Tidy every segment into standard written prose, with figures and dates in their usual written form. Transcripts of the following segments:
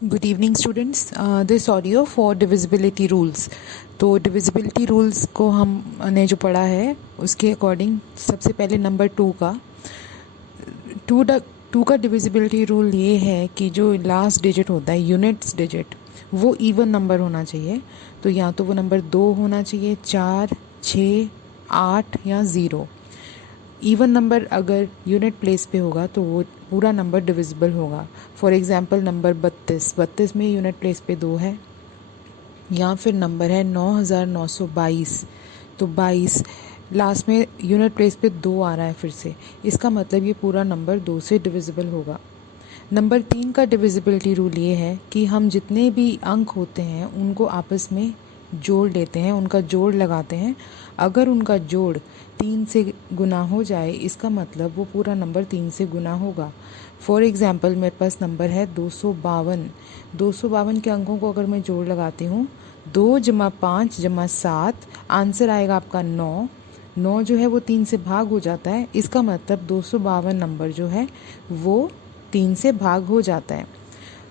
Good evening students, this audio for divisibility rules. तो divisibility rules को हमने जो पढ़ा है उसके अकॉर्डिंग सबसे पहले नंबर टू का डिविजिबिलिटी रूल ये है कि जो लास्ट डिजिट होता है, यूनिट्स डिजिट, वो इवन नंबर होना चाहिए। तो या तो वो नंबर 2 होना चाहिए, 4, 6, 8 या 0। इवन नंबर अगर यूनिट प्लेस पे होगा तो वो पूरा नंबर डिविजिबल होगा। फॉर एग्जांपल नंबर 32 में यूनिट प्लेस पे 2 है। या फिर नंबर है 9922, तो 22 लास्ट में यूनिट प्लेस पे 2 आ रहा है फिर से, इसका मतलब ये पूरा नंबर 2 से डिविजिबल होगा। नंबर 3 का डिविजिबिलिटी रूल ये है कि हम जितने भी अंक होते हैं उनको आपस में जोड़ लेते हैं, उनका जोड़ लगाते हैं। अगर उनका जोड़ 3 से गुना हो जाए, इसका मतलब वो पूरा नंबर 3 से गुना होगा। फॉर एग्ज़ाम्पल मेरे पास नंबर है 252। 252 के अंकों को अगर मैं जोड़ लगाती हूँ, 2 जमा 5 जमा 7, आंसर आएगा आपका 9। 9 जो है वो 3 से भाग हो जाता है, इसका मतलब 252 नंबर जो है वो 3 से भाग हो जाता है।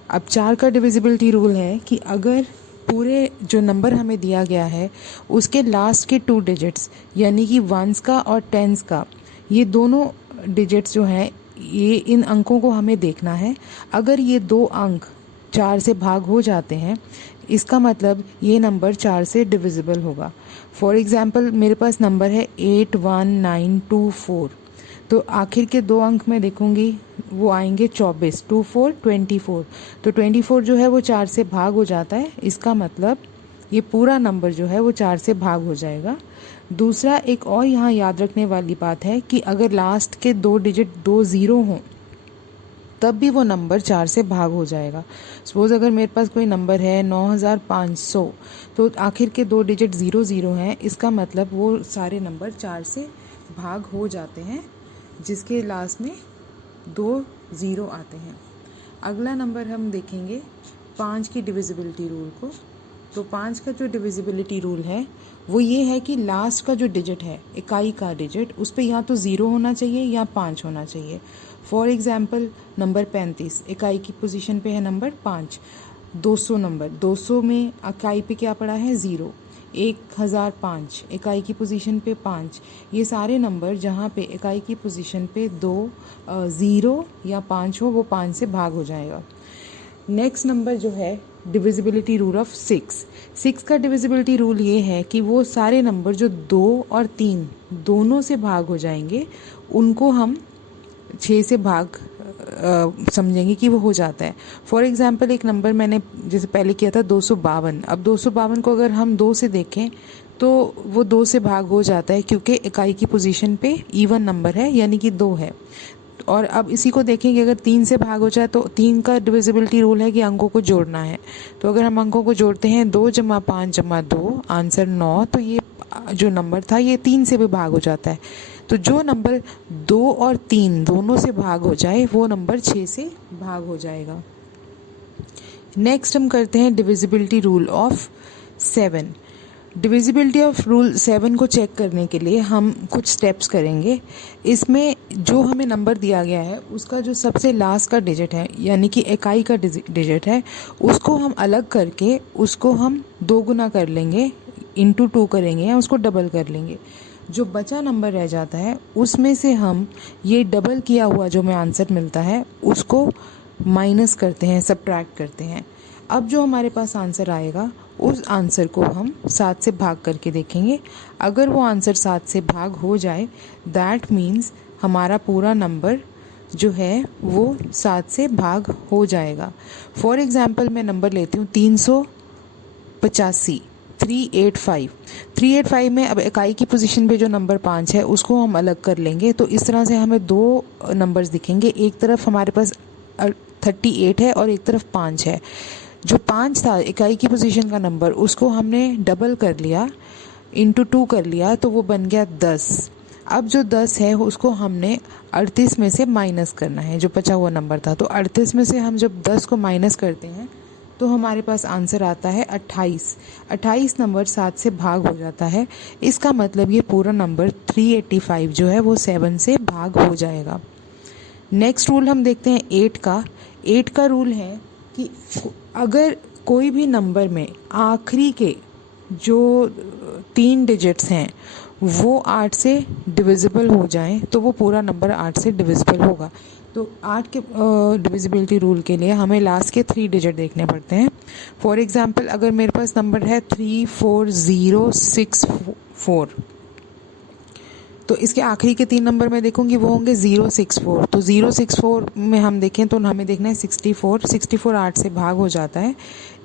अब 4 का डिविजिबिलिटी रूल है कि अगर पूरे जो नंबर हमें दिया गया है उसके लास्ट के 2 डिजिट्स यानी कि वंस का और टेंस का, ये दोनों डिजिट्स जो हैं, ये इन अंकों को हमें देखना है। अगर ये 2 अंक 4 से भाग हो जाते हैं, इसका मतलब ये नंबर 4 से डिविजिबल होगा। फॉर एग्ज़ाम्पल मेरे पास नंबर है 81924, तो आखिर के 2 अंक मैं देखूंगी वो आएंगे 24, 24, 24। तो 24 जो है वो 4 से भाग हो जाता है, इसका मतलब ये पूरा नंबर जो है वो 4 से भाग हो जाएगा। दूसरा एक और यहाँ याद रखने वाली बात है कि अगर लास्ट के 2 डिजिट 2 ज़ीरो हों तब भी वो नंबर 4 से भाग हो जाएगा। सपोज़ अगर मेरे पास कोई नंबर है 9500, तो आखिर के 2 डिजिट 00 हैं, इसका मतलब वो सारे नंबर 4 से भाग हो जाते हैं जिसके लास्ट में 2 ज़ीरो आते हैं। अगला नंबर हम देखेंगे 5 की डिविजिबिलिटी रूल को। तो 5 का जो डिविजिबिलिटी रूल है वो ये है कि लास्ट का जो डिजिट है, इकाई का डिजिट, उस पर या तो 0 होना चाहिए या 5 होना चाहिए। फॉर एग्ज़ाम्पल नंबर 35 इकाई की पोजीशन पे है नंबर 5। 200 नंबर, 200 में इकाई पे क्या पड़ा है 0। 1005 इकाई की पोजीशन पे 5। ये सारे नंबर जहाँ पे इकाई की पोजीशन पे 2, 0 या 5 हो, वो 5 से भाग हो जाएगा। नेक्स्ट नंबर जो है डिविजिबिलिटी रूल ऑफ 6 का डिविजिबिलिटी रूल ये है कि वो सारे नंबर जो 2 और 3 दोनों से भाग हो जाएंगे उनको हम 6 से भाग समझेंगे कि वो हो जाता है। फॉर एग्जांपल एक नंबर मैंने जैसे पहले किया था 252। अब 252 को अगर हम 2 से देखें तो वो 2 से भाग हो जाता है क्योंकि इकाई की पोजीशन पे इवन नंबर है यानी कि 2 है। और अब इसी को देखेंगे अगर 3 से भाग हो जाए तो 3 का डिविजिबिलिटी रूल है कि अंकों को जोड़ना है। तो अगर हम अंकों को जोड़ते हैं 2 जमा 5 जमा 2, आंसर 9, तो ये जो नंबर था ये 3 से भी भाग हो जाता है। तो जो नंबर 2 और 3 दोनों से भाग हो जाए वो नंबर 6 से भाग हो जाएगा। नेक्स्ट हम करते हैं divisibility rule of 7। Divisibility of rule 7 को चेक करने के लिए हम कुछ स्टेप्स करेंगे। इसमें जो हमें नंबर दिया गया है उसका जो सबसे लास्ट का डिजिट है यानी कि इकाई का डिजिट है, उसको हम अलग करके उसको हम 2 गुना कर लेंगे, इंटू 2 करेंगे या उसको डबल कर लेंगे। जो बचा नंबर रह जाता है उसमें से हम ये डबल किया हुआ जो हमें आंसर मिलता है उसको माइनस करते हैं, सब्ट्रैक्ट करते हैं। अब जो हमारे पास आंसर आएगा उस आंसर को हम 7 से भाग करके देखेंगे। अगर वो आंसर 7 से भाग हो जाए दैट मीन्स हमारा पूरा नंबर जो है वो 7 से भाग हो जाएगा। फॉर एग्ज़ाम्पल मैं नंबर लेती हूँ 385, 385 में अब इकाई की पोजीशन पे जो नंबर 5 है उसको हम अलग कर लेंगे। तो इस तरह से हमें 2 नंबर्स दिखेंगे, एक तरफ हमारे पास 38 है और एक तरफ 5 है। जो 5 था इकाई की पोजीशन का नंबर उसको हमने डबल कर लिया, इंटू 2 कर लिया, तो वो बन गया 10। अब जो 10 है उसको हमने 38 में से माइनस करना है, जो बचा हुआ नंबर था। तो 38 में से हम जब 10 को माइनस करते हैं तो हमारे पास आंसर आता है 28। 28 नंबर 7 से भाग हो जाता है, इसका मतलब ये पूरा नंबर 385 जो है वो 7 से भाग हो जाएगा। नेक्स्ट रूल हम देखते हैं 8 का। 8 का रूल है कि अगर कोई भी नंबर में आखिरी के जो 3 डिजिट्स हैं वो 8 से डिविजिबल हो जाएं तो वो पूरा नंबर 8 से डिविजिबल होगा। तो 8 के डिविजिबिलिटी रूल के लिए हमें लास्ट के 3 डिजिट देखने पड़ते हैं। फॉर एग्जांपल अगर मेरे पास नंबर है 34064, तो इसके आखिरी के 3 नंबर मैं देखूंगी वो होंगे 064। तो 064 में हम देखें तो हमें देखना है 64। 64 8 से भाग हो जाता है,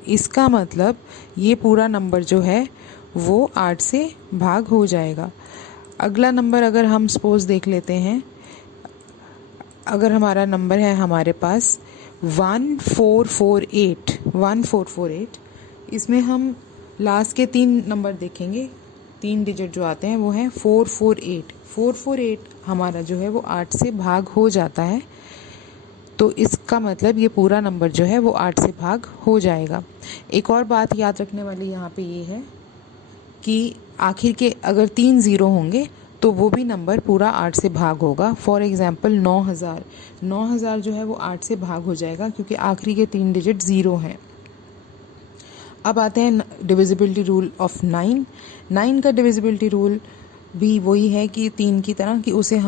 इसका मतलब ये पूरा नंबर जो है वो 8 से भाग हो जाएगा। अगला नंबर अगर हम सपोज देख लेते हैं, अगर हमारा नंबर है हमारे पास 1448, इसमें हम लास्ट के 3 नंबर देखेंगे, 3 डिजिट जो आते हैं वो हैं 448 हमारा जो है वो 8 से भाग हो जाता है। तो इसका मतलब ये पूरा नंबर जो है वो 8 से भाग हो जाएगा। एक और बात याद रखने वाली यहाँ पे ये है कि आखिर के अगर 3 ज़ीरो होंगे तो वो भी नंबर पूरा 8 से भाग होगा। फॉर एग्जांपल 9000 जो है वो 8 से भाग हो जाएगा क्योंकि आखिरी के 3 डिजिट ज़ीरो हैं। अब आते हैं डिविजिबिलिटी रूल ऑफ 9 का डिविजिबिलिटी रूल भी वही है कि 3 की तरह कि उसे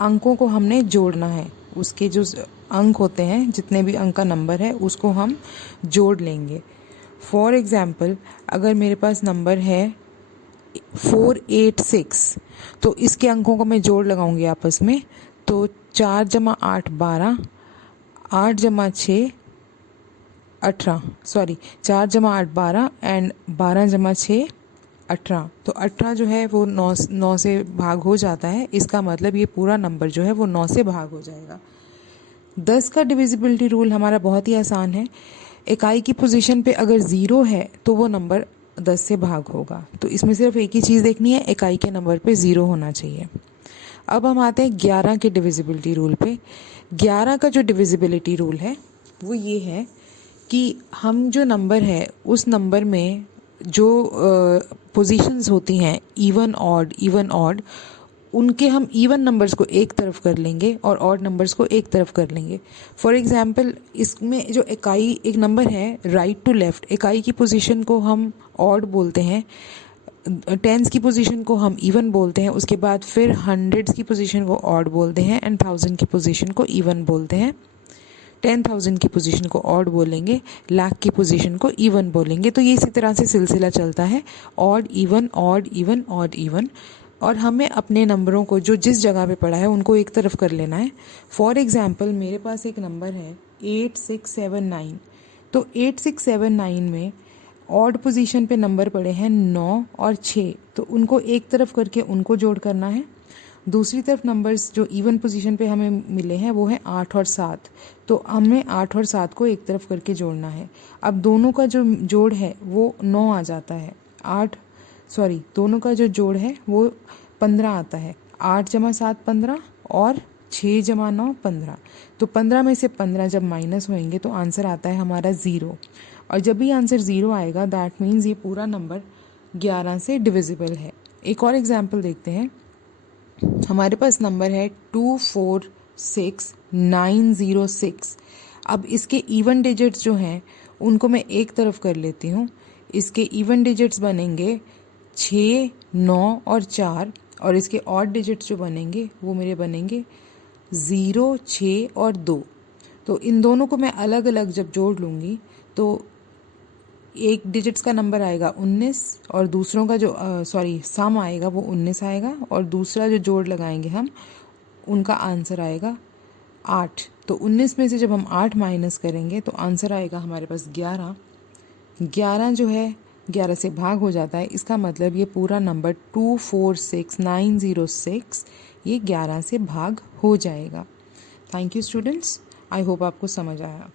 अंकों को हमने जोड़ना है, उसके जो अंक होते हैं जितने भी अंक का नंबर है उसको हम जोड़ लेंगे। फॉर एग्जांपल अगर मेरे पास नंबर है 486 तो इसके अंकों को मैं जोड़ लगाऊंगी आपस में, तो 4 जमा 8 12, 8 जमा 6 18, 4 जमा 8 12 एंड 12 जमा 6 18। तो 18 जो है वो 9 से भाग हो जाता है, इसका मतलब ये पूरा नंबर जो है वो 9 से भाग हो जाएगा। 10 का डिविजिबिलिटी रूल हमारा बहुत ही आसान है। इकाई की पोजीशन पे अगर 0 है तो वो नंबर 10 से भाग होगा। तो इसमें सिर्फ एक ही चीज़ देखनी है, इकाई के नंबर पे 0 होना चाहिए। अब हम आते हैं 11 के डिविजिबिलिटी रूल पे। 11 का जो डिविजिबिलिटी रूल है वो ये है कि हम जो नंबर है उस नंबर में जो पोजीशंस होती हैं इवन ऑड, उनके हम इवन नंबर्स को एक तरफ कर लेंगे और ऑड नंबर्स को एक तरफ कर लेंगे। फॉर एग्जांपल इसमें जो इकाई एक नंबर है राइट टू लेफ्ट, इकाई की पोजीशन को हम ऑड बोलते हैं, टेंस की पोजीशन को हम इवन बोलते हैं, उसके बाद फिर हंड्रेड्स की पोजीशन को ऑड बोलते हैं एंड थाउजेंड की पोजीशन को इवन बोलते हैं। 10,000 की पोजीशन को ऑड बोलेंगे, लाख की पोजीशन को इवन बोलेंगे। तो ये इसी तरह से सिलसिला चलता है, odd even odd even odd even. और हमें अपने नंबरों को जो जिस जगह पे पड़ा है उनको एक तरफ कर लेना है। फॉर एग्जांपल मेरे पास एक नंबर है 8679, तो 8679 में ऑड पोजीशन पे नंबर पड़े हैं 9 और 6, तो उनको एक तरफ करके उनको जोड़ करना है। दूसरी तरफ नंबर्स जो इवन पोजीशन पे हमें मिले हैं वो हैं 8 और 7, तो हमें 8 और 7 को एक तरफ करके जोड़ना है। अब दोनों का जो जोड़ है वो 9 आ जाता है, दोनों का जो जोड़ है वो 15 आता है। 8 जमा 7 15 और 6 जमा 9 15। तो 15 में से 15 जब माइनस होएंगे तो आंसर आता है हमारा 0। और जब भी आंसर 0 आएगा दैट मीन्स ये पूरा नंबर 11 से डिविजिबल है। एक और एग्जाम्पल देखते हैं। हमारे पास नंबर है 246906। अब इसके इवन डिजिट्स जो हैं उनको मैं एक तरफ कर लेती हूँ। इसके इवन डिजिट्स बनेंगे 6 9 और 4, और इसके ऑड डिजिट्स जो बनेंगे वो मेरे बनेंगे 0 6 और 2। तो इन दोनों को मैं अलग अलग जब जोड़ लूँगी तो एक डिजिट्स का नंबर आएगा 19 और दूसरों का जो सम आएगा वो 19 आएगा, और दूसरा जो जोड़ लगाएंगे हम उनका आंसर आएगा 8। तो 19 में से जब हम 8 माइनस करेंगे तो आंसर आएगा हमारे पास 11। 11 जो है 11 से भाग हो जाता है, इसका मतलब ये पूरा नंबर 246906 ये 11 से भाग हो जाएगा। Thank you students, I hope आपको समझ आया।